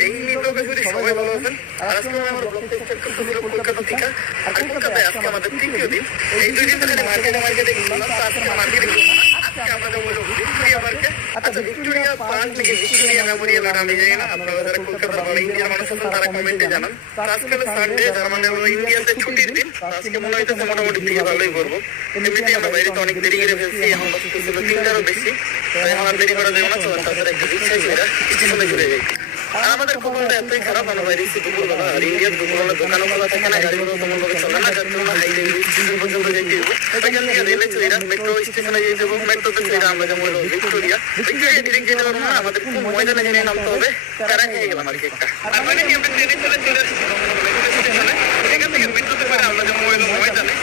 Daily ব্লগে যদি সবাই ভালো আছেন। আর আজকে আমার ব্লগটা স্টার্ট করতে হলো কলকাতা থেকে। আর কলকাতায় আজকে আমাদের তৃতীয় দিন। এই দুই দিন ধরে মার্কেটে ঘুরলাম। তো আজকে মার্কেটে ঘুরলাম। আজকে আমরা যাবো ভিক্টোরিয়া পার্কে। আচ্ছা, ভিক্টোরিয়া পার্ক নাকি ভিক্টোরিয়া মেমোরিয়াল আমি জানি না। আপনারা যারা কলকাতার বা ইন্ডিয়ার মানুষ আছেন তারা কমেন্টে জানান। তো আজকে হলো সানডে, যার মানে হলো ইন্ডিয়াতে ছুটির দিন। আজকে মনে হইতেছে মোটামুটি থেকে ভালোই করবো। এমনিতেই আমরা বাইরে তো অনেক দেরি করে ফেলছি, এখন বাজতেছিল 3টারও বেশি। তাই এখন আর দেরি করা যাবে না। তো তাছাড়া একটু রিক্সায় চলে স্টেশনে ঘুরে যাই। আর আমাদের কপালটা এতই খারাপ, আমরা বাইরে দুপুরবেলা। আর ইন্ডিয়ার দুপুরবেলা দোকানও খোলা থাকে না, গাড়িগুলো তেমন ভাবে চলে না, যার জন্য হাইওয়ে স্টেশন পর্যন্ত যেতে হবে। ওইখান থেকে রেলে চলে মেট্রো স্টেশনে যেতে হবে। মেট্রোতে চলে আমরা যেমন ভিক্টোরিয়া ডিরেক্ট যেতে পারবো না, আমাদের খুব ময়দানে জেনে নামতে হবে। তারা খেয়ে গেলাম আর কি একটা। আর মানে কি আমরা ট্রেনে চলে স্টেশনে, এখান থেকে মেট্রোতে করে আমরা যেমন ময়দানে